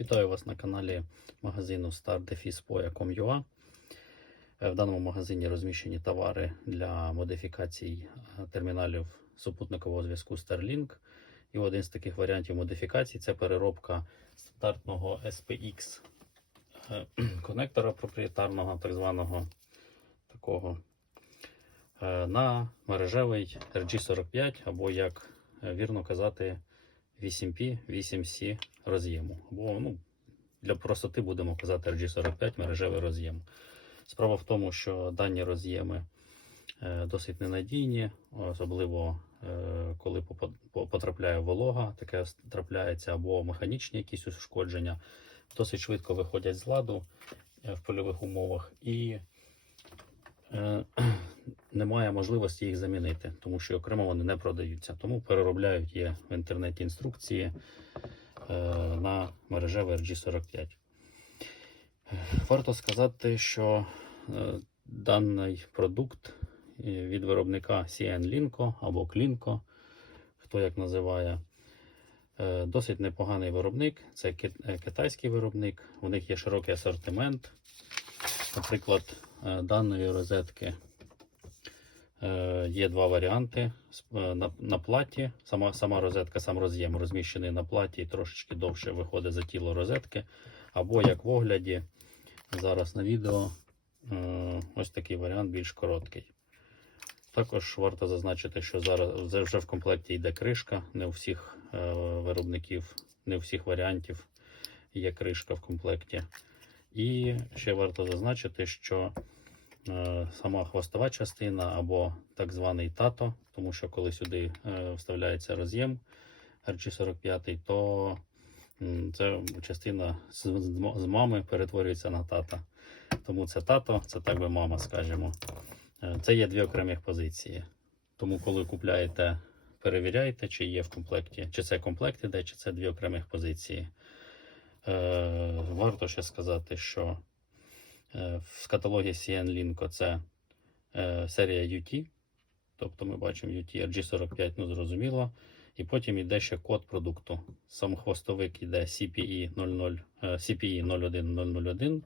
Вітаю вас на каналі магазину stardefispoya.com.ua. Е, В даному магазині розміщені товари для модифікацій е, терміналів супутникового зв'язку Starlink. І один з таких варіантів модифікацій це переробка стандартного SPX е, конектора проприєтарного, так званого такого, на мережевий RG45, або, як вірно казати, 8P, 8C роз'єму. Або ну, для простоти будемо казати RG45 мережевий роз'єм. Справа в тому, що дані роз'єми е, досить ненадійні, особливо е, коли потрапляє волога, таке трапляється, або механічні якісь ушкодження, досить швидко виходять з ладу е, в польових умовах і немає можливості їх замінити, тому що окремо вони не продаються. Тому переробляють є в інтернеті інструкції е, на мережевий RG45. Варто сказати, що е, даний продукт е, від виробника CN Linko або Klinko, хто як називає, досить непоганий виробник. Це китайський виробник. У них є широкий асортимент. Наприклад, даної розетки є два варіанти. Е, На, на платі сама, сама розетка, сам роз'єм розміщений на платі і трошечки довше виходить за тіло розетки. Або як в огляді, зараз на відео е, ось такий варіант більш короткий. Також варто зазначити, що зараз вже- в комплекті йде кришка. Не у всіх е, виробників, не у всіх варіантів є кришка в комплекті. І ще варто зазначити, що е, сама хвостова частина або так званий тато, тому що коли сюди е, вставляється роз'єм RG45, то це частина з, мами перетворюється на тата. Тому це тато, це так би мама, скажімо. Е, Це є дві окремі позиції. Тому, коли купляєте, перевіряйте, чи є в комплекті, чи це комплект іде, чи це дві окремих позиції. Е, варто ще сказати, що е, в каталогі CN Linko це е, серія UT. Тобто ми бачимо UT RG45, ну зрозуміло. І потім йде ще код продукту. Сам хвостовик йде CPE 00, е, CPE 01001,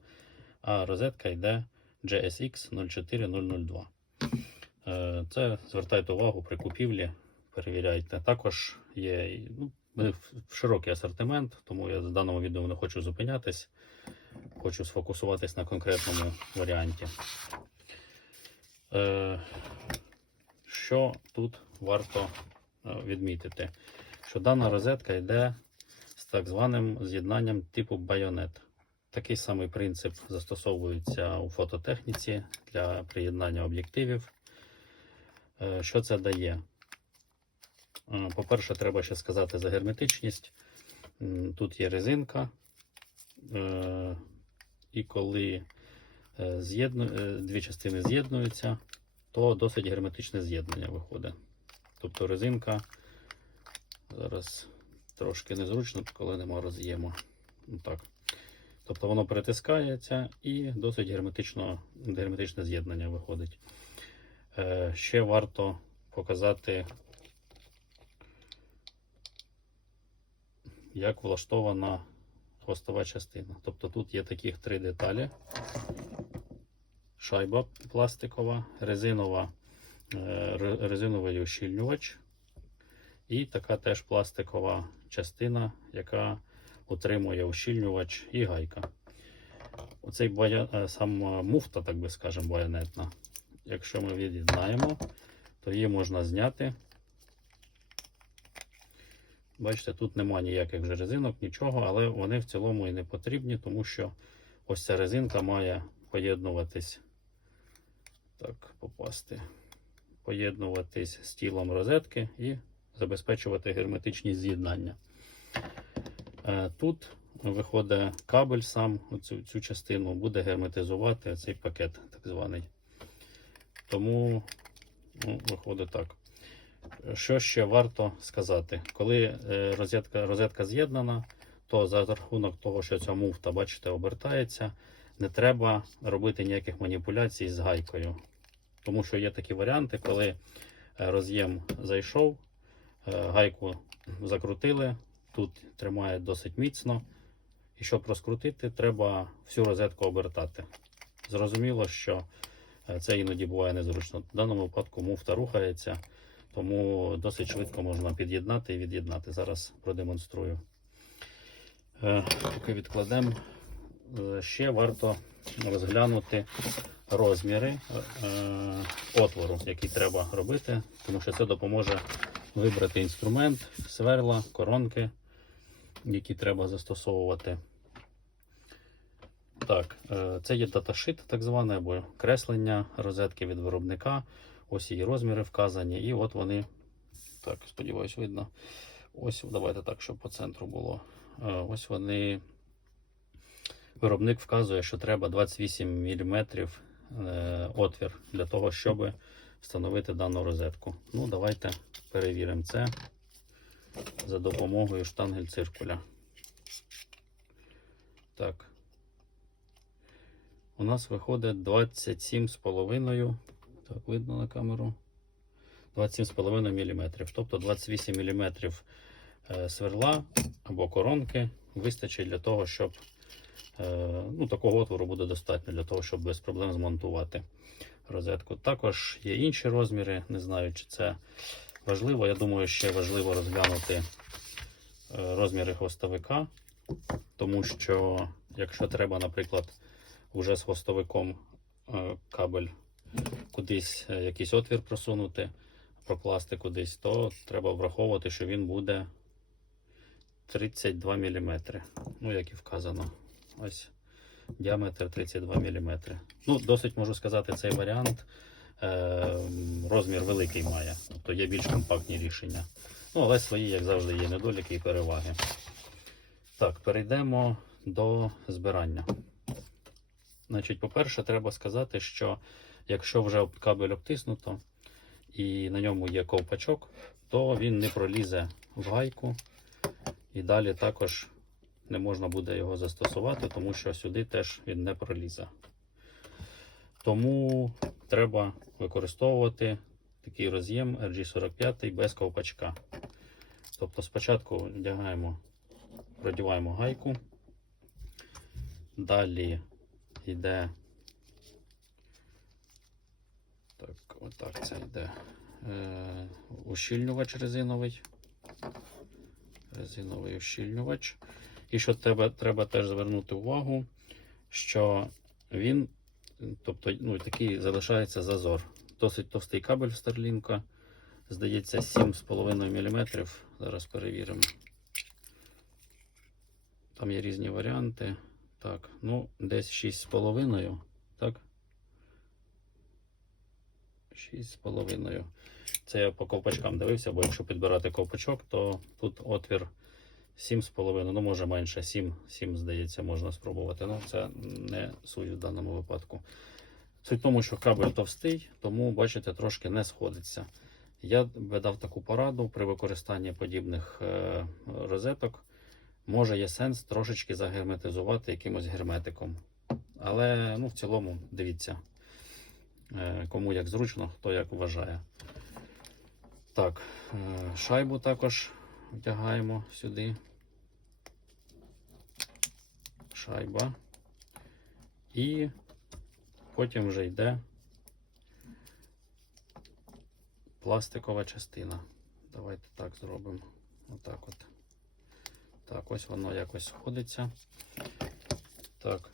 а розетка йде GSX 04002. Е, Це звертайте увагу при купівлі, перевіряйте. Також є ну, широкий асортимент, тому я в даному відео не хочу зупинятись. Хочу сфокусуватись на конкретному варіанті. Е, Що тут варто е, відмітити? Що дана розетка йде з так званим з'єднанням типу байонет. Такий самий принцип застосовується у фототехніці для приєднання об'єктивів. Е, Що це дає? По-перше, треба ще сказати за герметичність. Тут є резинка, і коли е, е, дві частини з'єднуються, то досить герметичне з'єднання виходить. Тобто резинка зараз трошки незручно, коли нема роз'єму. Ну, Так. Тобто воно притискається і досить герметично, герметичне з'єднання виходить. Е, ще варто показати, як влаштована хвостова частина. Тобто тут є таких три деталі: шайба пластикова, резинова, е, резиновий ущільнювач, і така теж пластикова частина, яка утримує ущільнювач і гайка. Оцей бая... е, сам е, муфта, так би скажемо, байонетна. Якщо ми від'єднаємо, то її можна зняти. Бачите, тут нема ніяких вже резинок, нічого, але вони в цілому і не потрібні, тому що ось ця резинка має поєднуватись. Так, попасти. Поєднуватись з тілом розетки і забезпечувати герметичність з'єднання. Е, Тут виходить кабель сам, цю, цю частину буде герметизувати цей пакет, так званий. Тому ну, виходить так. Що ще варто сказати? Коли е, розетка, розетка з'єднана, то за рахунок того, що ця муфта, бачите, обертається, не треба робити ніяких маніпуляцій з гайкою. Тому що є такі варіанти, коли е, роз'єм зайшов, е, гайку закрутили, тут тримає досить міцно, І щоб розкрутити, треба всю розетку обертати. Зрозуміло, що це іноді буває незручно. В даному випадку муфта рухається, тому досить швидко можна під'єднати і від'єднати. Зараз продемонструю. Е, Поки відкладемо, е, ще варто розглянути розміри е, отвору, який треба робити, тому що це допоможе вибрати інструмент, сверла, коронки, які треба застосовувати. Так, це є даташит, так зване, або креслення розетки від виробника. Ось її розміри вказані. І от вони, так, сподіваюсь, видно. Ось, давайте так, щоб по центру було. Е, Ось вони. Виробник вказує, що треба 28 мм отвір для того, щоб встановити дану розетку. Ну, давайте перевіримо це за допомогою штангель циркуля. Так. У нас виходить 27,5. Так, видно на камеру. 27,5 мм. Тобто 28 мм сверла або коронки вистачить для того, щоб е, ну, такого отвору буде достатньо для того, щоб без проблем змонтувати розетку. Також є інші розміри. Не знаю, чи це важливо. Я думаю, ще важливо розглянути е, розміри хвостовика, тому що якщо треба, наприклад, вже з хвостовиком е, кабель кудись е, якийсь отвір просунути, прокласти кудись, то треба враховувати, що він буде 32 мм. Ну, як і вказано. Ось діаметр 32 мм. Ну, досить можу сказати, цей варіант е, розмір великий має, тобто є більш компактні рішення. Ну, але свої, як завжди, є недоліки і переваги. Так, перейдемо до збирання. Значить, по-перше, треба сказати, що якщо вже кабель обтиснуто і на ньому є ковпачок, то він не пролізе в гайку. І далі також не можна буде його застосувати, тому що сюди теж він не пролізе. Тому треба використовувати такий роз'єм RG45 без ковпачка. Тобто спочатку вдягаємо, продіваємо гайку, далі йде. Так, отак це йде. Е, ущільнювач резиновий. Резиновий ущільнювач. І що треба, треба теж звернути увагу, що він, тобто, ну, такий залишається зазор. Досить товстий кабель в Starlink. Здається, 7,5 мм. Зараз перевіримо. Там є різні варіанти. Так, ну, десь 6,5. Так. 6,5. Це я по ковпачкам дивився, бо якщо підбирати ковпачок, то тут отвір 7,5, ну може менше, 7, 7, здається, можна спробувати. Ну, це не суть в даному випадку. Суть в тому, що кабель товстий, тому, бачите, трошки не сходиться. Я би дав таку пораду при використанні подібних е, розеток. Може є сенс трошечки загерметизувати якимось герметиком. Але ну, в цілому, дивіться, кому як зручно, хто як вважає. Так, е, шайбу також втягаємо сюди. Шайба. І потім вже йде пластикова частина. Давайте так зробимо. Отак от. Так, ось воно якось сходиться. Так.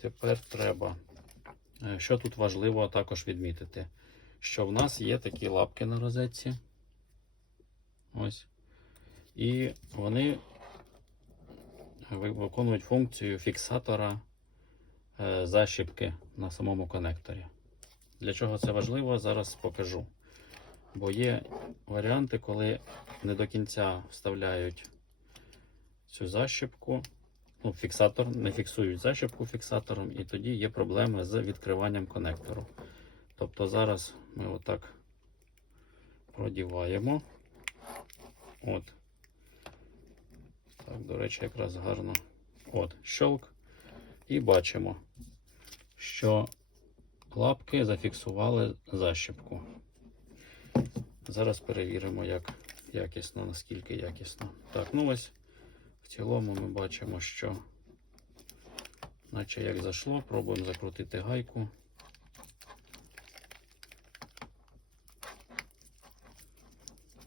Тепер треба. Е, Що тут важливо також відмітити? Що в нас є такі лапки на розетці. Ось. І вони виконують функцію фіксатора е, защіпки на самому конекторі. Для чого це важливо, зараз покажу. Бо є варіанти, коли не до кінця вставляють цю защіпку. Ну, фіксатор, не фіксують защіпку фіксатором, і тоді є проблеми з відкриванням конектору. Тобто зараз ми отак продіваємо. От. Так, до речі, якраз гарно. От, щелк. І бачимо, що лапки зафіксували защіпку. Зараз перевіримо, як якісно, наскільки якісно. Так, ну ось В цілому ми бачимо, що наче як зайшло, пробуємо закрутити гайку.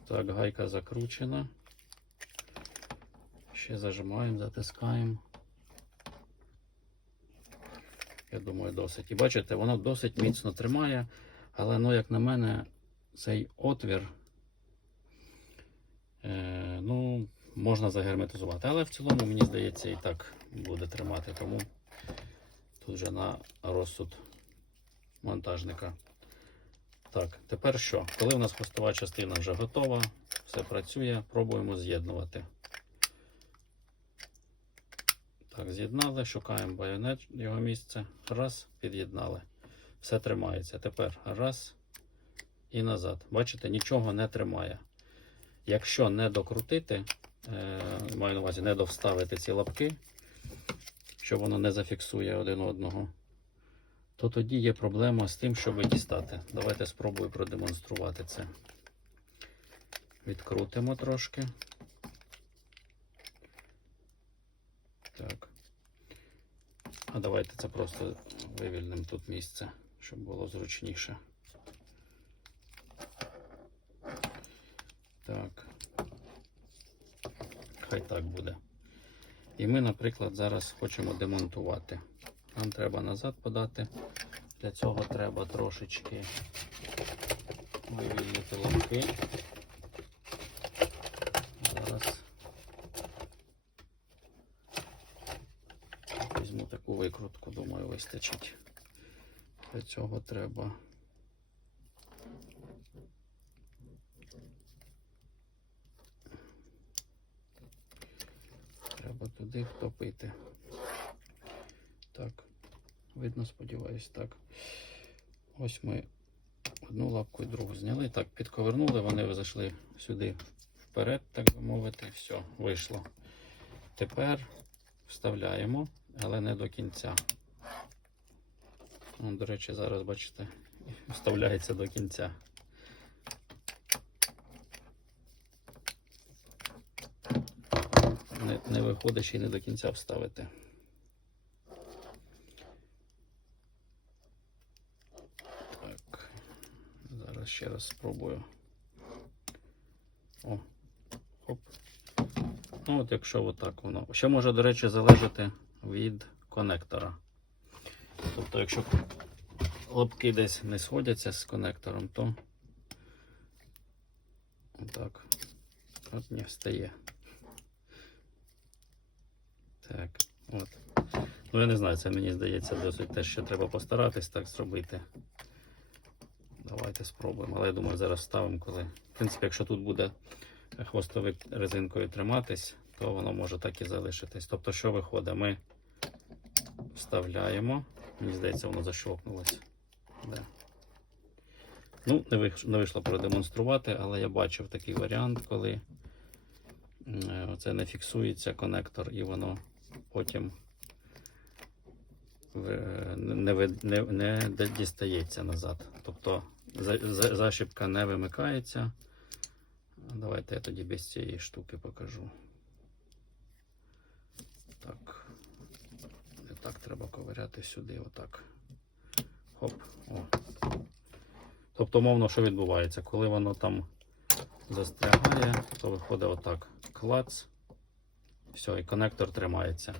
Так, гайка закручена. Ще зажимаємо, затискаємо. Я думаю, досить. І бачите, воно досить міцно тримає, але, ну, як на мене, цей отвір е, ну, можна загерметизувати. Але в цілому, мені здається, і так буде тримати. Тому тут вже на розсуд монтажника. Так, тепер що? Коли у нас хвостова частина вже готова, все працює, пробуємо з'єднувати. Так, з'єднали, шукаємо байонет, його місце. Раз, під'єднали. Все тримається. Тепер раз і назад. Бачите, нічого не тримає. Якщо не докрутити, маю на увазі не довставити ці лапки, щоб воно не зафіксує один одного, то тоді є проблема з тим, щоб дістати. Давайте спробую продемонструвати це. Відкрутимо трошки. Так. А давайте це просто вивільнимо тут місце, щоб було зручніше. Так. Хай так буде. І ми, наприклад, зараз хочемо демонтувати. Нам треба назад подати. Для цього треба трошечки вивільнити лапки. Зараз візьму таку викрутку, думаю, вистачить. Для цього треба. Туди втопити. Так, видно, сподіваюсь, так. Ось ми одну лапку і другу зняли. Так, підковернули, вони зайшли сюди вперед, так би мовити. Все, вийшло. Тепер вставляємо, але не до кінця. Вон, До речі, зараз бачите, вставляється до кінця. Не, не виходить ще й не до кінця вставити. Так. Зараз ще раз спробую. О, хоп. Ну, от якщо отак воно. Ще може, до речі, залежати від конектора. Тобто, якщо лапки десь не сходяться з конектором, то отак. От не встає. Так, от. Ну, я не знаю, це мені здається досить те, що треба постаратись так зробити. Давайте спробуємо. Але я думаю, зараз вставимо, коли. В принципі, якщо тут буде хвостовик резинкою триматись, то воно може так і залишитись. Тобто, що виходить? Ми вставляємо. Мені здається, воно защелкнулось. Да. Ну, не вийшло продемонструвати, але я бачив такий варіант, коли це не фіксується конектор і воно потім не, не, не дістається назад. Тобто за- за- не вимикається. Давайте я тоді без цієї штуки покажу. Так. Не так треба ковиряти сюди, отак. Хоп. О. Тобто, мовно, що відбувається? Коли воно там застрягає, то виходить отак. Клац. Все, і конектор тримається.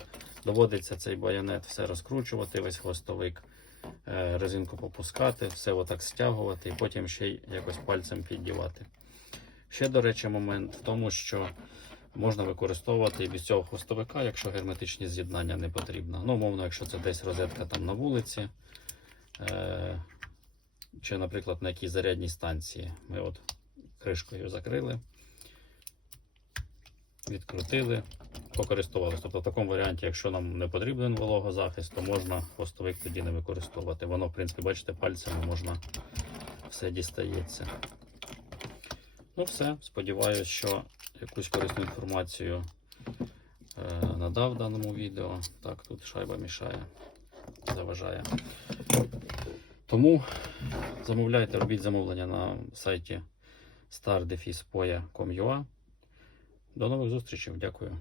Доводиться цей байонет все розкручувати, весь хвостовик, е, резинку попускати, все отак стягувати і потім ще й якось пальцем піддівати. Ще, до речі, момент в тому, що можна використовувати і без цього хвостовика, якщо герметичні з'єднання не потрібно. Ну, мовно, якщо це десь розетка там на вулиці, е- чи, наприклад, на якійсь зарядній станції. Ми от кришкою закрили, відкрутили, покористувалися. Тобто в такому варіанті, якщо нам не потрібен вологозахист, то можна хвостовик тоді не використовувати. Воно, в принципі, бачите, пальцями можна все дістається. Ну, все. Сподіваюся, що якусь корисну інформацію е, надав в даному відео. Так, тут шайба мішає, заважає. Тому замовляйте, робіть замовлення на сайті stardefispoya.com.ua. До нових зустрічей. Дякую.